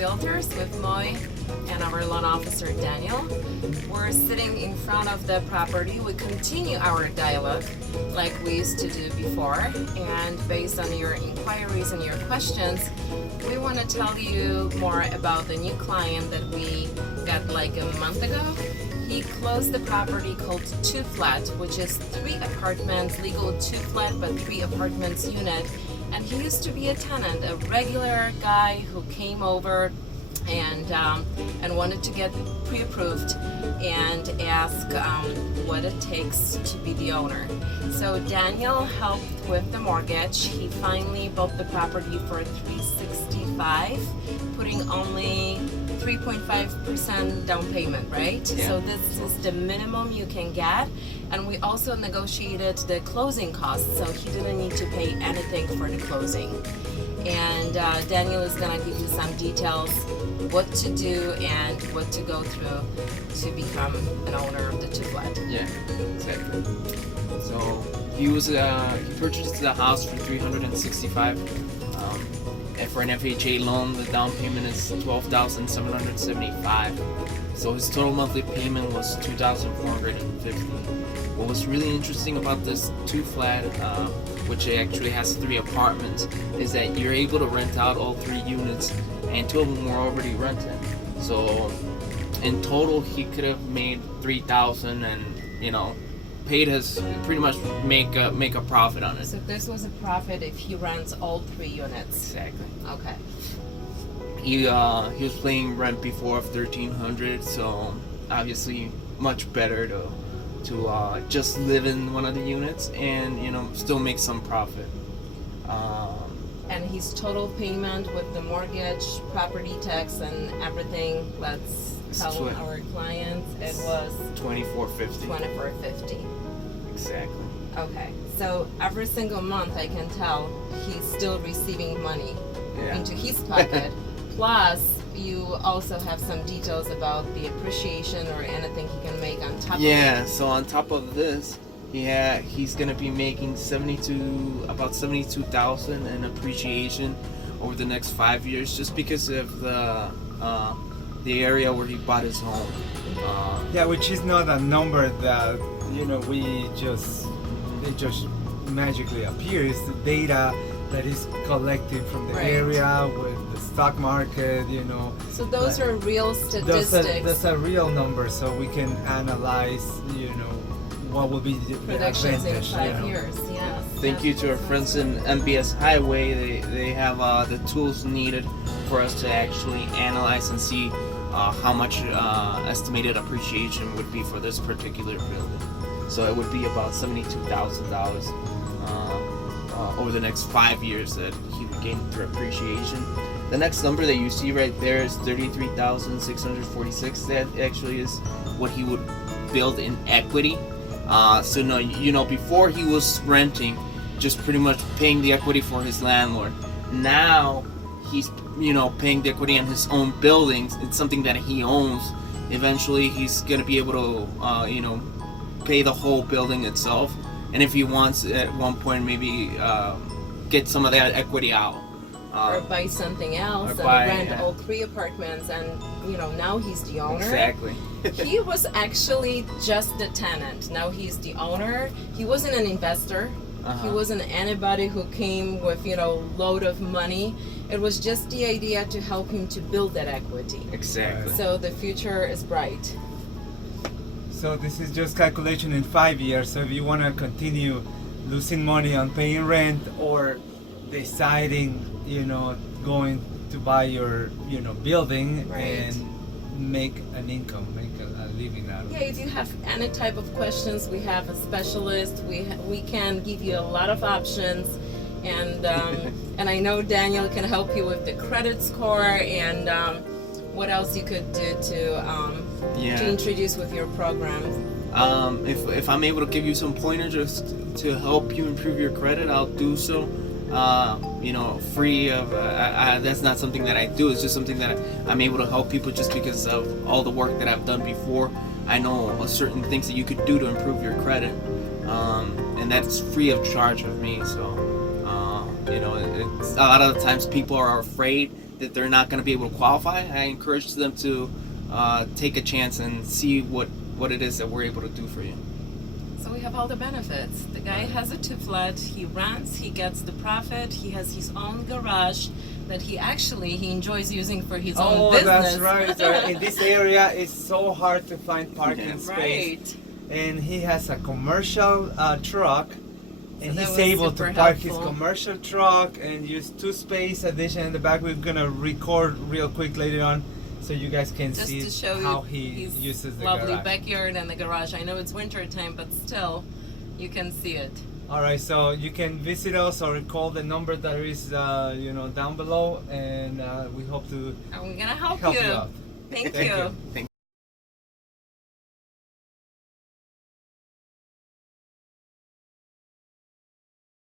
Realtors with Moy and our loan officer Daniel. We're sitting in front of the property. We continue our dialogue like we used to do before, and based on your inquiries and your questions, we want to tell you more about the new client that we got like a month ago. He closed the property called 2-flat, which is 3 apartments, legal 2-flat, but 3 apartments unit. And he used to be a tenant, a regular guy who came over and wanted to get pre-approved and ask what it takes to be the owner. So Daniel helped with the mortgage. He finally bought the property for $365, putting only 3.5% down payment, right? Yeah. So this is the minimum you can get. And we also negotiated the closing costs, so he didn't need to pay anything for the closing. And Daniel is gonna give you some details, what to do and what to go through to become an owner of the 2-flat. Yeah, exactly. So he purchased the house for $365. And for an FHA loan, the down payment is $12,775. So his total monthly payment was $2,450. What was really interesting about this 2-flat, which actually has 3 apartments, is that you're able to rent out all 3 units, and 2 of them were already rented. So in total, he could have made $3,000, and paid his pretty much make a profit on it. So this was a profit if he rents all 3 units. Exactly. Okay. He was paying rent before of $1,300, so obviously much better to just live in one of the units and still make some profit. And his total payment with the mortgage, property tax, and everything, let's tell our clients, it was $2,450. $2,450. Exactly. Okay, so every single month I can tell he's still receiving money into his pocket. Plus, you also have some details about the appreciation or anything he can make on top of it. Yeah, so on top of this, he's gonna be making about $72,000 in appreciation over the next 5 years, just because of the area where he bought his home. Which is not a number that it just magically appears. The data that is collected from the area with the stock market, So those are real statistics. That's a real number, so we can analyze, what will be the predictions in advantage. 5 years. Yes. Thank you to our friends in MBS Highway. They have the tools needed for us to actually analyze and see how much estimated appreciation would be for this particular building. So it would be about $72,000 over the next 5 years that he would gain through appreciation. The next number that you see right there is $33,646. That actually is what he would build in equity. So no, before he was renting, just pretty much paying the equity for his landlord. Now he's paying the equity on his own buildings. It's something that he owns. Eventually he's gonna be able to pay the whole building itself, and if he wants at one point maybe get some of that equity out. Or buy something else and rent all 3 apartments, and now he's the owner. Exactly. He was actually just the tenant. Now he's the owner. He wasn't an investor. He wasn't anybody who came with load of money. It was just the idea to help him to build that equity. Exactly. So the future is bright. So this is just calculation in 5 years. So if you want to continue losing money on paying rent or deciding, going to buy your, building and make an income, make a living out of it. Yeah, if you have any type of questions, we have a specialist. We can give you a lot of options, and and I know Daniel can help you with the credit score and what else you could do to introduce with your program. If I'm able to give you some pointers to help you improve your credit, I'll do so. Free of that's not something that I do. It's just something that I'm able to help people just because of all the work that I've done before. I know certain things that you could do to improve your credit, and that's free of charge of me. So it's, a lot of the times people are afraid that they're not going to be able to qualify, I encourage them to take a chance and see what it is that we're able to do for you. So we have all the benefits. The guy has a 2-flat, he rents, he gets the profit, he has his own garage that he enjoys using for his own business. That's right. In this area, it's so hard to find parking space. Right. And he has a commercial truck, and that he's was able to super park his helpful. commercial truck and use 2 space addition in the back. We're gonna record real quick later on, so you guys can Just see to show how you he his uses the lovely garage. backyard and the garage. I know it's winter time, but still, you can see it. All right, so you can visit us or call the number that is down below, and we hope to And we're gonna help help you. you out. Thank Thank you. you. Thank